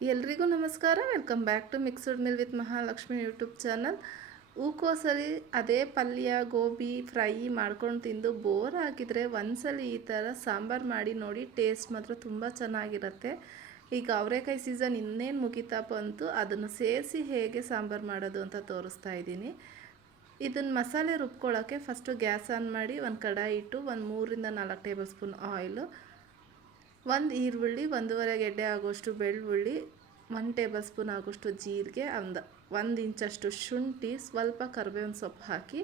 ಎಲ್ರಿಗೂ ನಮಸ್ಕಾರ. Welcome back to mixed meal with Mahalakshmi YouTube channel. ಹೂಕೋಸಲ್ಲಿ ಅದೇ ಪಲ್ಯ ಗೋಬಿ ಫ್ರೈ ಮಾಡ್ಕೊಂಡು ತಿಂದು ಬೋರ್ ಆಗಿದ್ರೆ ಒಂದ್ಸಲಿ ಈ ಥರ ಸಾಂಬಾರು ಮಾಡಿ ನೋಡಿ. ಟೇಸ್ಟ್ ಮಾತ್ರ ತುಂಬ ಚೆನ್ನಾಗಿರುತ್ತೆ. ಈಗ ಅವರೆಕಾಯಿ ಸೀಸನ್ ಇನ್ನೇನು ಮುಗಿತಾ ಬಂತು, ಅದನ್ನು ಸೇರಿಸಿ ಹೇಗೆ ಸಾಂಬಾರು ಮಾಡೋದು ಅಂತ ತೋರಿಸ್ತಾ ಇದ್ದೀನಿ. ಇದನ್ನು ಮಸಾಲೆ ರುಬ್ಕೊಳ್ಳೋಕ್ಕೆ ಫಸ್ಟು ಗ್ಯಾಸ್ ಆನ್ ಮಾಡಿ ಒಂದು ಕಡಾಯಿ ಇಟ್ಟು ಒಂದು 3-4 ಟೇಬಲ್ ಸ್ಪೂನ್ ಆಯಿಲು, ಒಂದು ಈರುಳ್ಳಿ, 1.5 ಗೆಡ್ಡೆ ಆಗೋಷ್ಟು ಬೆಳ್ಳುಳ್ಳಿ, 1 ಟೇಬಲ್ ಸ್ಪೂನ್ ಆಗೋಷ್ಟು ಜೀರಿಗೆ, ಒಂದು ಇಂಚಷ್ಟು ಶುಂಠಿ, ಸ್ವಲ್ಪ ಕರಿಬೇವಿನ ಸೊಪ್ಪು ಹಾಕಿ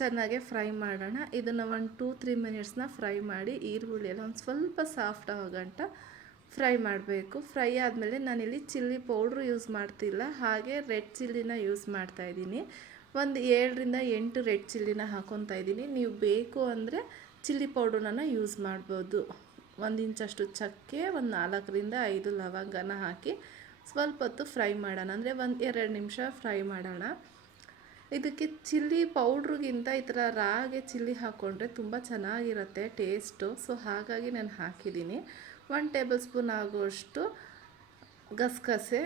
ಚೆನ್ನಾಗೆ ಫ್ರೈ ಮಾಡೋಣ. ಇದನ್ನು ಒಂದು 2-3 ಮಿನಿಟ್ಸ್ನ ಫ್ರೈ ಮಾಡಿ ಈರುಳ್ಳಿ ಎಲ್ಲ ಒಂದು ಸ್ವಲ್ಪ ಸಾಫ್ಟ್ ಆಗಂಟ ಫ್ರೈ ಮಾಡಬೇಕು. ಫ್ರೈ ಆದಮೇಲೆ ನಾನಿಲ್ಲಿ ಚಿಲ್ಲಿ ಪೌಡ್ರು ಯೂಸ್ ಮಾಡ್ತಿಲ್ಲ, ಹಾಗೆ ರೆಡ್ ಚಿಲ್ಲಿನ ಯೂಸ್ ಮಾಡ್ತಾಯಿದ್ದೀನಿ. ಒಂದು 7-8 ರೆಡ್ ಚಿಲ್ಲಿನ ಹಾಕ್ಕೊತಾ ಇದ್ದೀನಿ. ನೀವು ಬೇಕು ಅಂದರೆ ಚಿಲ್ಲಿ ಪೌಡ್ರನ್ನ ಯೂಸ್ ಮಾಡ್ಬೋದು. 1 ಇಂಚಷ್ಟು ಚಕ್ಕೆ, ಒಂದು 4-5 ಲವಂಗನ ಹಾಕಿ ಸ್ವಲ್ಪ ಹೊತ್ತು ಫ್ರೈ ಮಾಡೋಣ. ಅಂದರೆ 1-2 ನಿಮಿಷ ಫ್ರೈ ಮಾಡೋಣ. ಇದಕ್ಕೆ ಚಿಲ್ಲಿ ಪೌಡ್ರಿಗಿಂತ ಈ ಥರ ರಾಗೆ ಚಿಲ್ಲಿ ಹಾಕ್ಕೊಂಡ್ರೆ ತುಂಬ ಚೆನ್ನಾಗಿರುತ್ತೆ ಟೇಸ್ಟು. ಸೊ ಹಾಗಾಗಿ ನಾನು ಹಾಕಿದ್ದೀನಿ. 1 ಟೇಬಲ್ ಸ್ಪೂನ್ ಆಗೋಷ್ಟು ಗಸಗಸೆ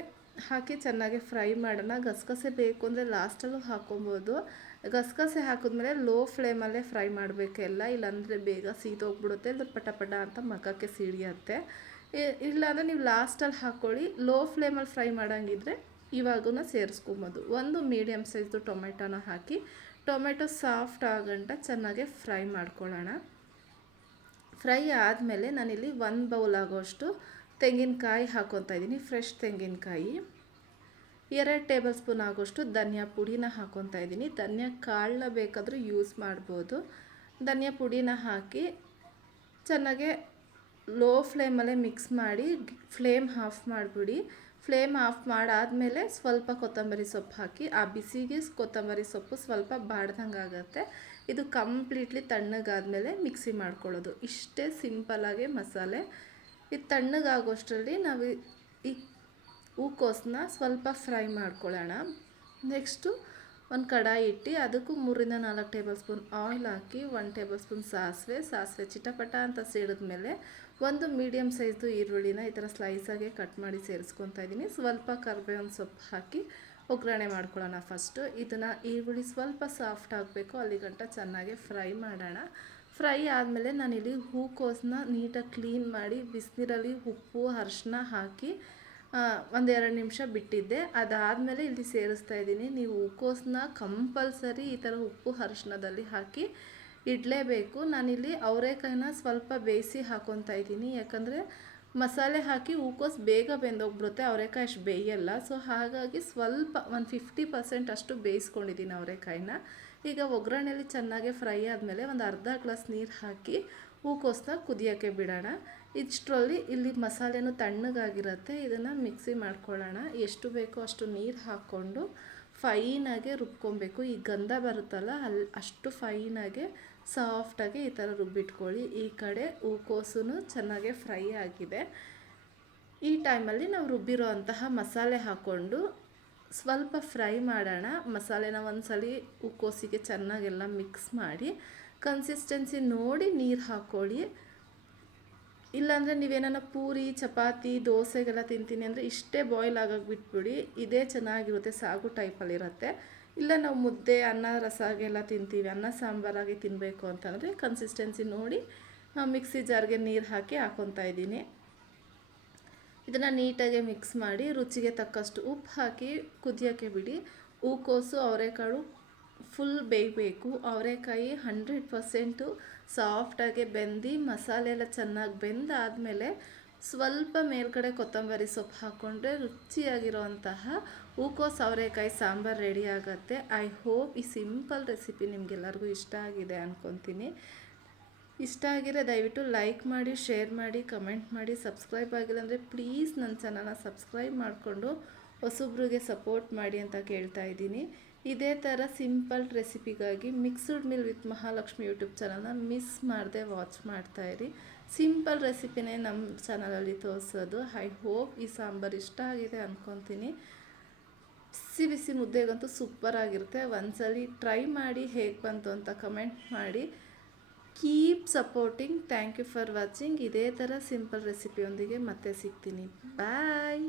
ಹಾಕಿ ಚೆನ್ನಾಗಿ ಫ್ರೈ ಮಾಡೋಣ. ಗಸಗಸೆ ಬೇಕು ಅಂದರೆ ಲಾಸ್ಟಲ್ಲೂ ಹಾಕ್ಕೊಬೋದು. ಗಸಗಸೆ ಹಾಕಿದ್ಮೇಲೆ ಲೋ ಫ್ಲೇಮಲ್ಲೇ ಫ್ರೈ ಮಾಡಬೇಕೆಲ್ಲ, ಇಲ್ಲಾಂದರೆ ಬೇಗ ಸೀದೋಗ್ಬಿಡುತ್ತೆ, ಇಲ್ಲ ಪಟ ಅಂತ ಮಖಕ್ಕೆ ಸಿಡಿಯುತ್ತೆ. ಇಲ್ಲಾಂದರೆ ನೀವು ಲಾಸ್ಟಲ್ಲಿ ಹಾಕ್ಕೊಳ್ಳಿ. ಲೋ ಫ್ಲೇಮಲ್ಲಿ ಫ್ರೈ ಮಾಡೋಂಗಿದ್ರೆ ಇವಾಗೂ ಸೇರಿಸ್ಕೊಬೋದು. ಒಂದು ಮೀಡಿಯಮ್ ಸೈಜ್ದು ಟೊಮೆಟೊನ ಹಾಕಿ ಟೊಮೆಟೊ ಸಾಫ್ಟ್ ಆಗಂಟ ಚೆನ್ನಾಗೆ ಫ್ರೈ ಮಾಡ್ಕೊಳ್ಳೋಣ. ಫ್ರೈ ಆದಮೇಲೆ ನಾನಿಲ್ಲಿ 1 ಬೌಲ್ ಆಗೋಷ್ಟು ತೆಂಗಿನಕಾಯಿ ಹಾಕ್ಕೊತಾ ಇದ್ದೀನಿ, ಫ್ರೆಶ್ ತೆಂಗಿನಕಾಯಿ. 2 ಟೇಬಲ್ ಸ್ಪೂನ್ ಆಗೋಷ್ಟು ಧನಿಯಾ ಪುಡಿನ ಹಾಕ್ಕೊತಾ ಇದ್ದೀನಿ. ಧನಿಯಾ ಕಾಳನ್ನ ಬೇಕಾದರೂ ಯೂಸ್ ಮಾಡ್ಬೋದು. ಧನಿಯಾ ಪುಡಿನ ಹಾಕಿ ಚೆನ್ನಾಗೆ ಲೋ ಫ್ಲೇಮಲ್ಲೇ ಮಿಕ್ಸ್ ಮಾಡಿ ಫ್ಲೇಮ್ ಆಫ್ ಮಾಡಿಬಿಡಿ. ಫ್ಲೇಮ್ ಆಫ್ ಮಾಡಾದಮೇಲೆ ಸ್ವಲ್ಪ ಕೊತ್ತಂಬರಿ ಸೊಪ್ಪು ಹಾಕಿ, ಆ ಬಿಸಿಗೆ ಕೊತ್ತಂಬರಿ ಸೊಪ್ಪು ಸ್ವಲ್ಪ ಬಾಡ್ದಂಗೆ ಆಗುತ್ತೆ. ಇದು ಕಂಪ್ಲೀಟ್ಲಿ ತಣ್ಣಗಾದ್ಮೇಲೆ ಮಿಕ್ಸಿ ಮಾಡ್ಕೊಳ್ಳೋದು. ಇಷ್ಟೇ ಸಿಂಪಲ್ಲಾಗಿ ಮಸಾಲೆ. ಇದು ತಣ್ಣಗಾಗೋಷ್ಟರಲ್ಲಿ ನಾವು ಈ ಹೂಕೋಸನ್ನ ಸ್ವಲ್ಪ ಫ್ರೈ ಮಾಡ್ಕೊಳ್ಳೋಣ. ನೆಕ್ಸ್ಟು ಒಂದು ಕಡಾಯಿ ಇಟ್ಟು ಅದಕ್ಕೂ 3-4 ಟೇಬಲ್ ಸ್ಪೂನ್ ಆಯಿಲ್ ಹಾಕಿ 1 ಟೇಬಲ್ ಸ್ಪೂನ್ ಸಾಸಿವೆ ಚಿಟಪಟ ಅಂತ ಸೇರಿದ್ಮೇಲೆ ಒಂದು ಮೀಡಿಯಮ್ ಸೈಜ್ದು ಈರುಳ್ಳಿನ ಈ ಥರ ಸ್ಲೈಸಾಗೆ ಕಟ್ ಮಾಡಿ ಸೇರಿಸ್ಕೊತಾ ಇದ್ದೀನಿ. ಸ್ವಲ್ಪ ಕರಿಬೇವಿನ ಸೊಪ್ಪು ಹಾಕಿ ಒಗ್ಗರಣೆ ಮಾಡ್ಕೊಳ್ಳೋಣ. ಫಸ್ಟು ಇದನ್ನು ಈರುಳ್ಳಿ ಸ್ವಲ್ಪ ಸಾಫ್ಟ್ ಆಗಬೇಕು, ಅಲ್ಲಿಗಂಟ ಚೆನ್ನಾಗಿ ಫ್ರೈ ಮಾಡೋಣ. ಫ್ರೈ ಆದಮೇಲೆ ನಾನಿಲ್ಲಿ ಹೂಕೋಸನ್ನ ನೀಟಾಗಿ ಕ್ಲೀನ್ ಮಾಡಿ ಬಿಸಿನೀರಲ್ಲಿ ಉಪ್ಪು ಅರಿಶಿನ ಹಾಕಿ 1-2 ನಿಮಿಷ ಬಿಟ್ಟಿದ್ದೆ. ಅದಾದಮೇಲೆ ಇಲ್ಲಿ ಸೇರಿಸ್ತಾ ಇದ್ದೀನಿ. ನೀವು ಹೂಕೋಸನ್ನ ಕಂಪಲ್ಸರಿ ಈ ಥರ ಉಪ್ಪು ಅರಿಶಿನದಲ್ಲಿ ಹಾಕಿ ಇಡಲೇಬೇಕು. ನಾನಿಲ್ಲಿ ಅವರೆಕಾಯಿನ ಸ್ವಲ್ಪ ಬೇಯಿಸಿ ಹಾಕ್ಕೊತಾ ಇದ್ದೀನಿ, ಯಾಕಂದರೆ ಮಸಾಲೆ ಹಾಕಿ ಹೂಕೋಸು ಬೇಗ ಬೆಂದೋಗ್ಬಿಡುತ್ತೆ, ಅವರೆಕಾಯಿ ಅಷ್ಟು ಬೇಯಲ್ಲ. ಸೊ ಹಾಗಾಗಿ ಸ್ವಲ್ಪ ಒಂದು 50% ಅಷ್ಟು ಬೇಯಿಸ್ಕೊಂಡಿದ್ದೀನಿ ಅವರೆಕಾಯಿನ. ಈಗ ಒಗ್ಗರಣೆಯಲ್ಲಿ ಚೆನ್ನಾಗಿ ಫ್ರೈ ಆದಮೇಲೆ ಒಂದು ಅರ್ಧ ಗ್ಲಾಸ್ ನೀರು ಹಾಕಿ ಹೂಕೋಸನ್ನ ಕುದಿಯೋಕ್ಕೆ ಬಿಡೋಣ. ಇಷ್ಟರಲ್ಲಿ ಇಲ್ಲಿ ಮಸಾಲೆನೂ ತಣ್ಣಗಾಗಿರುತ್ತೆ. ಇದನ್ನು ಮಿಕ್ಸಿ ಮಾಡ್ಕೊಳ್ಳೋಣ. ಎಷ್ಟು ಬೇಕೋ ಅಷ್ಟು ನೀರು ಹಾಕ್ಕೊಂಡು ಫೈನಾಗೆ ರುಬ್ಕೊಬೇಕು. ಈ ಗಂಧ ಬರುತ್ತಲ್ಲ ಅಷ್ಟು ಫೈನಾಗೆ ಸಾಫ್ಟಾಗಿ ಈ ಥರ ರುಬ್ಬಿಟ್ಕೊಳ್ಳಿ. ಈ ಕಡೆ ಹೂಕೋಸು ಚೆನ್ನಾಗೆ ಫ್ರೈ ಆಗಿದೆ. ಈ ಟೈಮಲ್ಲಿ ನಾವು ರುಬ್ಬಿರೋ ಅಂತಹ ಮಸಾಲೆ ಹಾಕ್ಕೊಂಡು ಸ್ವಲ್ಪ ಫ್ರೈ ಮಾಡೋಣ. ಮಸಾಲೆನ ಒಂದ್ಸಲಿ ಹೂಕೋಸಿಗೆ ಚೆನ್ನಾಗೆಲ್ಲ ಮಿಕ್ಸ್ ಮಾಡಿ ಕನ್ಸಿಸ್ಟೆನ್ಸಿ ನೋಡಿ ನೀರು ಹಾಕ್ಕೊಳ್ಳಿ. ಇಲ್ಲಾಂದರೆ ನೀವೇನಾರ ಪೂರಿ ಚಪಾತಿ ದೋಸೆಗೆಲ್ಲ ತಿಂತೀನಿ ಅಂದರೆ ಇಷ್ಟೇ ಬಾಯ್ಲ್ ಆಗೋಕ್ಕೆ ಬಿಟ್ಬಿಡಿ, ಇದೇ ಚೆನ್ನಾಗಿರುತ್ತೆ, ಸಾಗು ಟೈಪಲ್ಲಿರುತ್ತೆ. ಇಲ್ಲ ನಾವು ಮುದ್ದೆ ಅನ್ನ ರಸಾಗೆಲ್ಲ ತಿಂತೀವಿ, ಅನ್ನ ಸಾಂಬಾರಾಗಿ ತಿನ್ನಬೇಕು ಅಂತಂದರೆ ಕನ್ಸಿಸ್ಟೆನ್ಸಿ ನೋಡಿ ಮಿಕ್ಸಿ ಜಾರ್ಗೆ ನೀರು ಹಾಕಿ ಹಾಕ್ಕೊತಾ ಇದ್ದೀನಿ. ಇದನ್ನು ನೀಟಾಗಿ ಮಿಕ್ಸ್ ಮಾಡಿ ರುಚಿಗೆ ತಕ್ಕಷ್ಟು ಉಪ್ಪು ಹಾಕಿ ಕುದಿಯೋಕ್ಕೆ ಬಿಡಿ. ಹೂಕೋಸು ಅವರೆಕಾಳು ಫುಲ್ ಬೇಯಬೇಕು. ಅವರೆಕಾಯಿ 100% ಸಾಫ್ಟಾಗಿ ಬೆಂದು ಮಸಾಲೆ ಎಲ್ಲ ಚೆನ್ನಾಗಿ ಬೆಂದಾದಮೇಲೆ ಸ್ವಲ್ಪ ಮೇಲ್ಗಡೆ ಕೊತ್ತಂಬರಿ ಸೊಪ್ಪು ಹಾಕ್ಕೊಂಡ್ರೆ ರುಚಿಯಾಗಿರೋವಂತಹ ಹೂಕೋಸು ಅವರೆಕಾಯಿ ಸಾಂಬಾರು ರೆಡಿ ಆಗುತ್ತೆ. ಐ ಹೋಪ್ ಈ ಸಿಂಪಲ್ ರೆಸಿಪಿ ನಿಮಗೆಲ್ಲರಿಗೂ ಇಷ್ಟ ಆಗಿದೆ ಅಂದ್ಕೊತೀನಿ. ಇಷ್ಟ ಆಗಿದ್ರೆ ದಯವಿಟ್ಟು ಲೈಕ್ ಮಾಡಿ, ಶೇರ್ ಮಾಡಿ, ಕಮೆಂಟ್ ಮಾಡಿ. ಸಬ್ಸ್ಕ್ರೈಬ್ ಆಗಿಲ್ಲ ಅಂದರೆ ಪ್ಲೀಸ್ ನನ್ನ ಚಾನಲ್ನ ಸಬ್ಸ್ಕ್ರೈಬ್ ಮಾಡಿಕೊಂಡು ಹೊಸಬ್ರಿಗೆ ಸಪೋರ್ಟ್ ಮಾಡಿ ಅಂತ ಕೇಳ್ತಾ ಇದ್ದೀನಿ. ಇದೇ ಥರ ಸಿಂಪಲ್ ರೆಸಿಪಿಗಾಗಿ mixed meal with Mahalakshmi YouTube ಚಾನಲ್ನ ಮಿಸ್ ಮಾಡದೆ ವಾಚ್ ಮಾಡ್ತಾಯಿರಿ. ಸಿಂಪಲ್ ರೆಸಿಪಿನೇ ನಮ್ಮ ಚಾನಲಲ್ಲಿ ತೋರಿಸೋದು. ಐ ಹೋಪ್ ಈ ಸಾಂಬಾರು ಇಷ್ಟ ಆಗಿದೆ ಅಂದ್ಕೊತೀನಿ. ಬಿಸಿ ಬಿಸಿ ಮುದ್ದೆಗಂತೂ ಸೂಪರಾಗಿರುತ್ತೆ. ಒಂದ್ಸಲಿ ಟ್ರೈ ಮಾಡಿ ಹೇಗೆ ಬಂತು ಅಂತ ಕಮೆಂಟ್ ಮಾಡಿ. Keep supporting. Thank you for watching. ಇದೇ ಥರ ಸಿಂಪಲ್ ರೆಸಿಪಿಯೊಂದಿಗೆ ಮತ್ತೆ ಸಿಗ್ತೀನಿ. ಬಾಯ್.